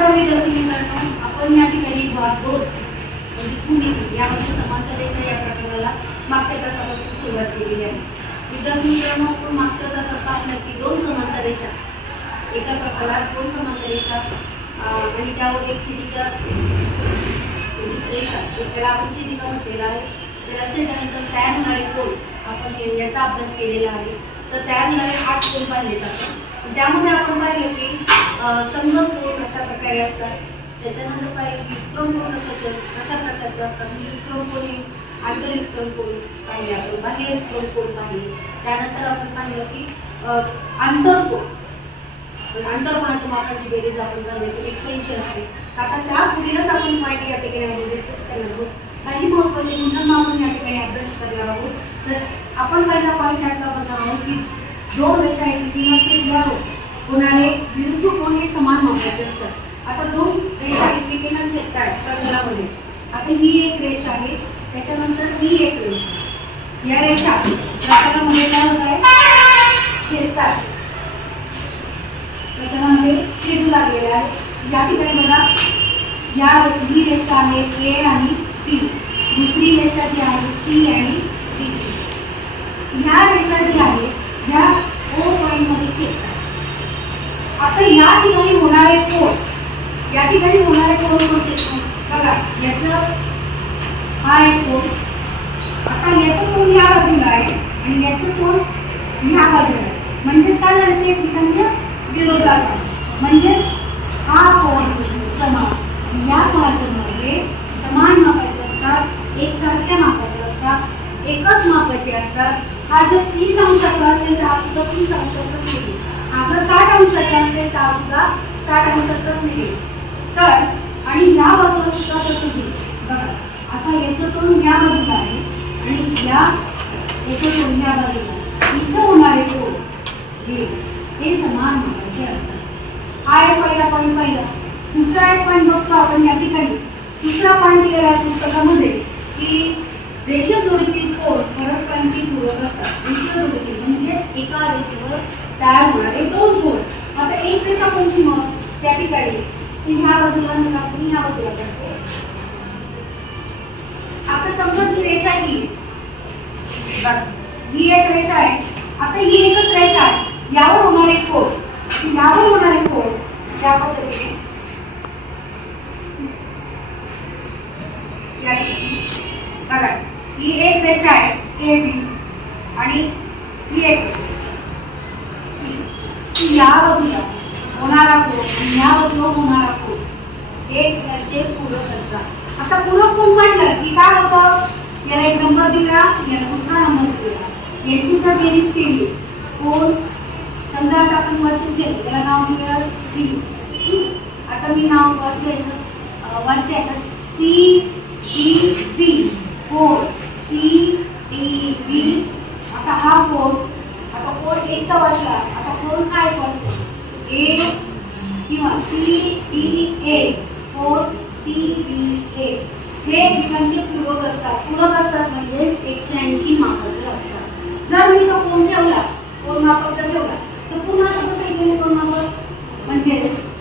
नमस्कार विद्यार्थी मित्रांनो, आपण या ठिकाणी भाग 2 म्हणजे भूमिती यामध्ये समांतर रेषा या प्रकरणाला मागच्या तासापासून सुरुवात केलेली आहे। विद्यार्थी मित्रांनो, आपण मागच्या तासात पाहिलं की दोन समांतर रेषा, एका प्रकारात दोन समांतर रेषा आणि त्यावर एक छेदिका रेषा, त्याला आपण छेदिका म्हटलेला आहे। त्याला छेदल्यानंतर तयार होणारे कोन आपण याचा अभ्यास केलेला आहे। तर तयार होणारे 8 कोन पाहिलेत आपण। त्यामध्ये आपण पाहिलं की संगत कोन कशा प्रकारे असतात, त्याच्यानंतर पाहिलं की विक्रम कोन कशा प्रकारचे असतात, विक्रम कोन हे आंतरविक्रम कोन पाहिले, आपण बाह्य विक्रम कोन पाहिले। त्यानंतर आपण पाहिलं की आंतरकोन, आंतरकोनाच्या मापाची बेरीज आपण पाहिली की 180 असते। आता त्या पुढेच आपण माहिती या ठिकाणी डिस्कस करणार आहोत। काही महत्त्वाचे गुणधर्म आपण या ठिकाणी अभ्यास करणार आहोत। तर आपण पहिला पॉईंट यातला बघणार आहोत की दोन रेषा एकमेकींना छेदल्यावर होणारे विरुद्ध कोन हे समान मापाचे असतात। आता दोन रेषा एकमेकींना छेदतात प्रतलामध्ये। आता ही एक रेषा आहे, त्याच्यानंतर ही एक रेषा, या रेषा प्रतलामध्ये काय होत आहे, छेदतात, प्रतलामध्ये छेदू लागलेले आहे। या ठिकाणी बघा, ही रेषा आहे ए आणि टी, दुसरी रेषा जी आहे सी आणि डी। ह्या रेषा जी आहे ह्या ओ पॉइंट मध्ये छेदतात। आता या ठिकाणी होणारे कोन, या ठिकाणी होणारे कोन कोणते बघा, याचं हा एक कोन, आता याचं कोन या बाजूला आहे आणि याचं कोन ह्या बाजूला आहे, म्हणजे काय झालं ते एकमेकांच्या विरोधात आहे। म्हणजे हा कोन समान, या कोनाचे समान मापाचे असतात, एकसारख्या मापाचे असतात, एकच मापाचे असतात। हा जर 30 अंशाचा असेल तर हा सुद्धा 30 अंशाचाच निघेल, हा जर 60 अंशाचा असेल तर हा सुद्धा 60 अंशाचाच निघेल। तर आणि या बाजूला सुद्धा तसंच आहे बघा, असा याचं तोंड या बाजूला आहे आणि याचं तोंड या बाजूला आहे। इथं होणारे कोन हे समान मापाचे असतात। हा एक पहिला पॉईंट पाहिला। दुसरा एक पॉईंट बघतो आपण या ठिकाणी, दुसरा पॉईंट दिलेला आहे पुस्तकामध्ये की रेषा जोडीतील कोन परस्परांशी पूरक असतात। रेषा जोडीतील म्हणजे एका रेषेवर तयार होणारे दोन कोन। आता एक रेषा कोणची मग त्या ठिकाणी ती ह्या बाजूला आणि आपण ह्या बाजूला करतो। आता समजा ही रेषा ही एक रेषा आहे, आता ही एकच रेषा आहे, यावर होणारे कोन, यावर होणारे कोन या पद्धतीने बघा, ही एक रेषा आहे ए बी आणि ही एक सी, या बाजूला होणारा कोन, या बाजूला होणारा कोन एक त्याचे पूरक असतात। आता पूरक कोन म्हटलं की काय होतं, याला एक नंबर दिला, याला दुसरा नंबर दिला, यांची जर बेरीज केली कोन, समजा आता आपण वाचून केलं, त्याला नाव दिलं बी। आता मी नाव वाचते, आता सी टी बी, कोन सी टी बी। आता हा कोन, आता कोन एकचा वाचला, आता कोन हा एक वाचला ए किंवा सी टी ए, कोन सी टी ए हे एकमेकांचे पूरक असतात। पूरक असतात म्हणजे 180 मापाचे असतात। जर मी तो कोन ठेवला, कोन मापाचा ठेवला, तर पुन्हा कसं आहे कोन मापक म्हणजे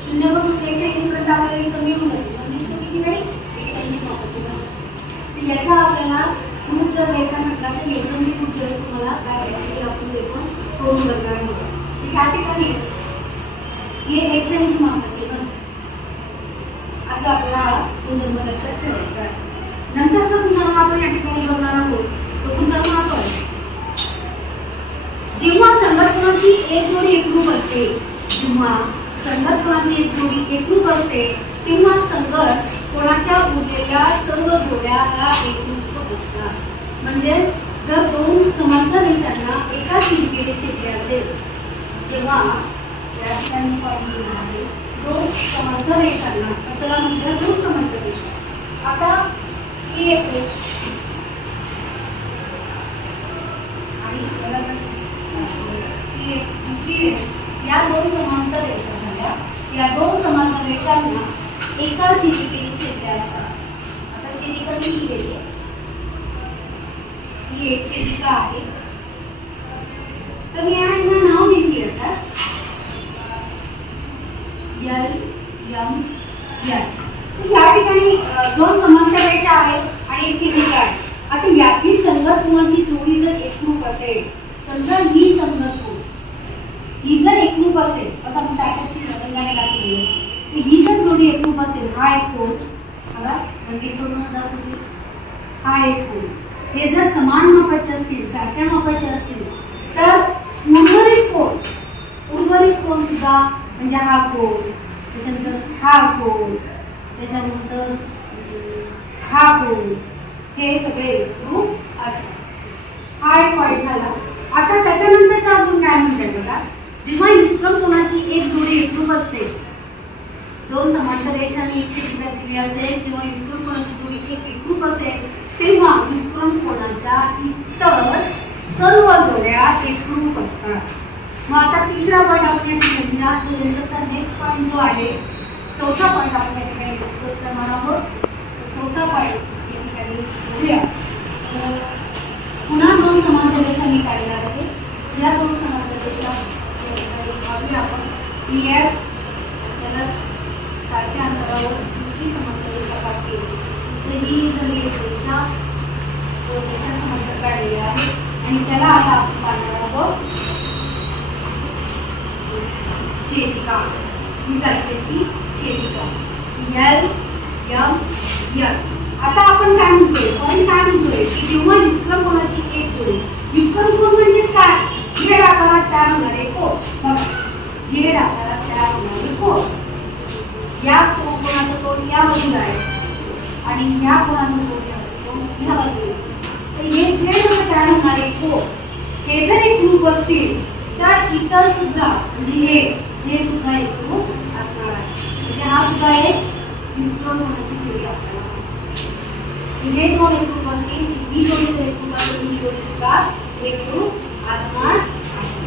0 पासून 180 पर्यंत आपल्याला कमी होऊन जाते, म्हणजे तो किती नाही 180 मापाचे झाले। तर याचा आपल्याला प्रूफ जर द्यायचा म्हटला तर याचं मी प्रूफ जर तुम्हाला काय करायचं आपण देखून करून बघणार आहोत। या ठिकाणी हे 180 मापाचे बनते, असं आपल्याला गुणधर्म लक्षात ठेवायचा आहे। नंतरचा गुणधर्म आपण या ठिकाणी बघणार आहोत, तो गुणधर्म आपण जेव्हा संगतकोनाची एक जोडी एकरूप असते, जेव्हा संगतकोनाची एक जोडी एकरूप असते तेव्हा संगत कोणाच्या उरलेल्या सर्व जोड्या ह्या एकरूप असतात। म्हणजे जर दोन समांतर रेषांना एका छेदिकेने छेदले असेल तेव्हा या ठिकाणी पॉईंट दिला आहे, दोन समांतर रेषांना, त्याला म्हणतात दोन समांतर रेषा। आता ही एक रेषा आणि ही एक दुसरी रेषा, या दोन समांतर रेषा झाल्या। या दोन समांतर रेषांना एका छेदिकेने छेदले असतात। आता छेदिका मी दिलेली आहे, ही एक छेदिका आहे, तर मी यांना नाव दिली आता एल एम या ठिकाणी दोन समांतर रेषा आहेत आणि एक छेदिका आहे. आता यातील संगत कोणाची जोडी जर एकरूप असेल, समजा ही संगत कोण ही जर एकरूप असेल, आता आपण साठची रंगाने दाखवली, तर ही जर जोडी एकरूप असेल, हा एक कोण बघा रंगीत करून दाखवली, हा एक कोण, हे जर समान मापाचे असतील, सारख्या मापाचे असतील, तर उर्वरित कोण सुद्धा म्हणजे हा कोण, त्याच्यानंतर हा कोण, त्याच्यानंतर हा कोण, हे सगळे एकरूप असतात. हा एक पॉईंट झाला. आता त्याच्यानंतरचा अजून काय म्हणतात बघा, जेव्हा व्युत्क्रम कोणाची एक जोडी एकरूप असते, दोन समांतर रेषा आणि एक छेदिका दिली असेल, जेव्हा व्युत्क्रम कोणाची जोडी एक एकरूप असेल, तेव्हा व्युत्क्रम कोणाच्या इतर सर्व जोड्या एकरूप असतात. मग आता तिसरा पॉईंट आपण या ठिकाणी नेक्स्ट पॉईंट जो आहे, चौथा पॉईंट आपण या ठिकाणी डिस्कस करणार आहोत. चौथा पॉईंट या ठिकाणी बघूया. पुन्हा दोन समांतर रेषा मी काढणार आहे. या दोन समांतर रेषा या ठिकाणी पाहूया आपण. PF त्याला सारख्या अंतरावर दुसरी समांतर रेषा काढते, तर ही जर एक रेषा समांतर काढलेली आहे आणि त्याला आता आपण काढणार आहोत छेदिका. ही झाली त्याची छेदिका L M N. आता आपण काय म्हणतोय, पॉईंट काय म्हणतोय की जेव्हा व्युत्क्रम कोणाची एक जोडी, व्युत्क्रम कोण म्हणजे काय, झेड आकारात तयार होणारे कोण, बघा झेड आकारात तयार होणारे कोण, या कोणाचा कोण या बाजूला आहे आणि या कोणाचा कोण या बाजूला. तर हे झेड मध्ये तयार होणारे कोण हे जर एकरूप असतील, तर इतर सुद्धा म्हणजे हे सुद्धा एकरूप असणार आहे. म्हणजे हा सुद्धा एक व्युत्क्रम कोणाची जोडी आपल्याला. हे दोन एकरूप असतील, ही जोडी जर एकरूप असेल, ही जोडी सुद्धा एकरूप असणार आहे.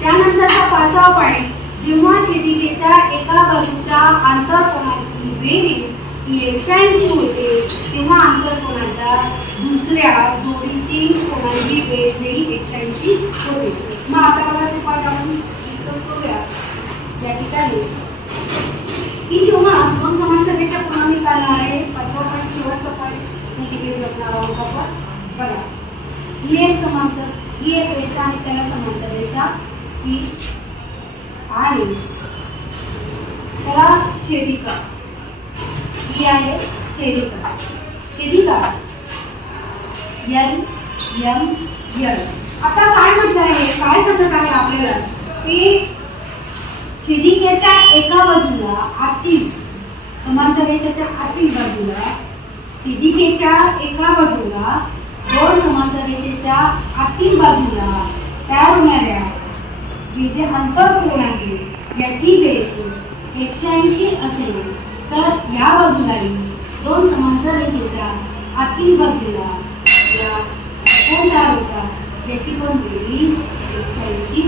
त्यानंतरचा पाचवा पॉईंट, जेव्हा छेदिकेच्या एका बाजूच्या आंतरकोनाची बेरीज ही 180 होते, तेव्हा आंतरकोनाच्या दुसऱ्या जोडीतील कोणाची बेरीजही 180 होते. मग आता बघा ते पॉईंट आपण डिस्कस करूया. या ठिकाणी की जेव्हा दोन समांतर रेषा पुन्हा मी काढणार आहे, पाचवा पॉईंट शेवटचा पॉईंट निगेटिव्ह बघणार आहोत आपण. बघा ही एक समांतर, ही एक रेषा आणि त्याला समांतर रेषा ही आणि त्याला छेदिका ही आहे छेदिका. छेदिका L M N. आता काय म्हटलं आहे, काय सांगत आहे आपल्याला की छेदिकेच्या एका बाजूला आतील समांतर रेषेच्या आतील बाजूला, छेदिकेच्या एका बाजूला दोन समांतर रेषेच्या आतील बाजूला तयार होणाऱ्या हे जे अंतरकोन आहे याची बेरीज 180 असेल, तर या बाजूलाही दोन समांतर रेषेच्या आतील बाजूला या कोण तयार होतात याची पण बेरीज 180